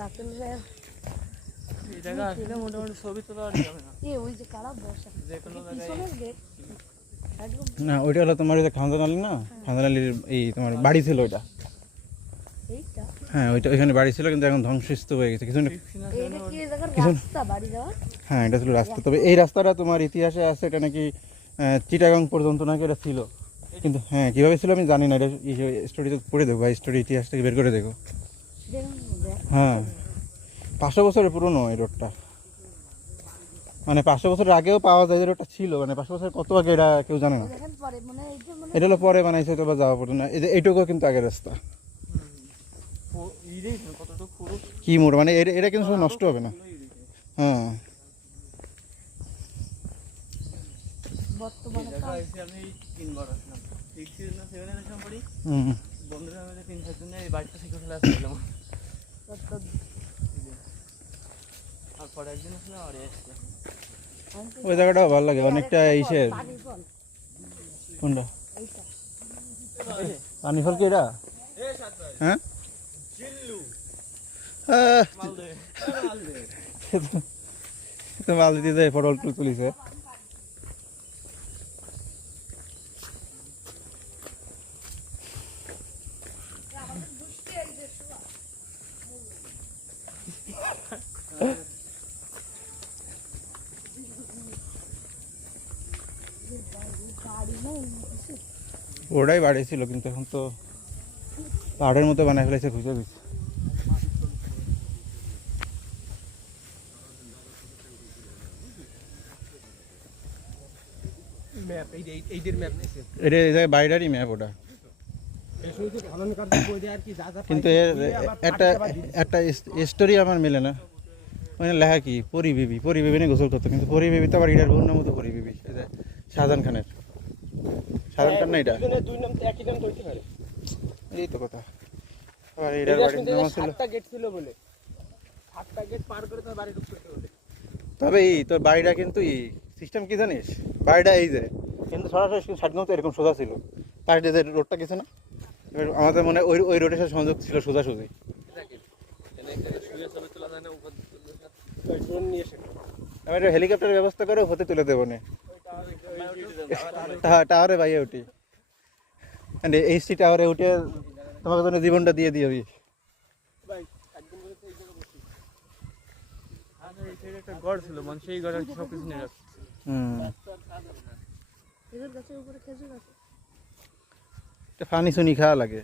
রাতের বেলা এই জায়গা আসলে মোটামুটি ছবি তোলা আর যাবে না। ওই যে কারা বসা যে কোনো পিছনের গেট একদম না ওইটা হলো তোমার যে খান্দানালি না, খান্দানালির এই তোমার বাড়ি ছিল ওইটা। এইটা হ্যাঁ ওইটা ওইখানে বাড়ি ছিল, কিন্তু এখন ধ্বংসস্তূপ হয়ে গেছে কিছু। এটা কি এই জায়গার রাস্তা বাড়ি যাওয়ার? হ্যাঁ এটা ছিল রাস্তা, তবে এই রাস্তাটা তোমার ইতিহাসে আছে, এটা নাকি চিটাগাং পর্যন্ত নাকি এটা ছিল, কিন্তু হ্যাঁ কীভাবে ছিল আমি জানি না। এটা স্টোরিতে পড়ে দেখো বা স্টোরি ইতিহাস থেকে বের করে দেখো। হ্যাঁ 500 বছরের পুরনো এই রোডটা, মানে 500 বছর আগেও পাওয়া যায় যে রোডটা ছিল, মানে 500 বছর কত আগে এটা কেউ জানে না। এটা হলো পরে বানাইছে তো বা যাওয়া পড়তো না। এইটুকু কিন্তু আগের রাস্তা। কি মোড় মানে এটা কিন্তু নষ্ট হবে না। হ্যাঁ আমি 3 বার আসলাম, 6 না 7 এর সময় পড়ি বন্ধুরা মিলে 3-4 জন এই বাড়িটা থেকে ফেলে আসলাম। আর পরে একদিন আসলাম আর আসলাম। ওই জায়গাটাও ভালো লাগে অনেকটা। ইসের কোনটা পানি ফল কি এটা? হ্যাঁ মাল দিতে যায় ফটো তুলিছে। ওটাই বাড়ি ছিল, কিন্তু এখন তো পাহাড়ের মতো বানায় ফেলেছে, খুঁজে দিচ্ছে। এটা বাইরেরই ম্যাপ ওটা, কিন্তু একটা একটা স্টোরি আমার মেলে না। মানে লেখা কি পরিবেবি নিয়ে গোসল করতো, কিন্তু পরিবেবি তো আবার এটার বহু নাম তো পরিবেবি, শাহজাহান খানের। শাহজাহান খান না এটা, এই তো কথা। আবার এটার বাড়ির নাম ছিল, তবে এই তোর বাড়িটা কিন্তু সিস্টেম কি জানিস, বাড়িটা এই যে কিন্তু সরাসরি সাতগাঁও তো এরকম সোজা ছিল, পাশ দিয়ে যে রোডটা গেছে না, এবার আমাদের মনে হয় ওই রোডের সাথে সংযোগ ছিল সোজাসুজি। আমি একটা হেলিকপ্টারের ব্যবস্থা করে হতে তুলে দেবো না, টাওয়ারে বাইরে উঠি, এইচটি টাওয়ারে উঠে তোমাকে জন্য জীবনটা দিয়ে দিবি। একটা গড় ছিল, মানে সেই গড়ে সবকিছু নিয়ে রাখছে। পানি শুনি খাওয়া লাগে।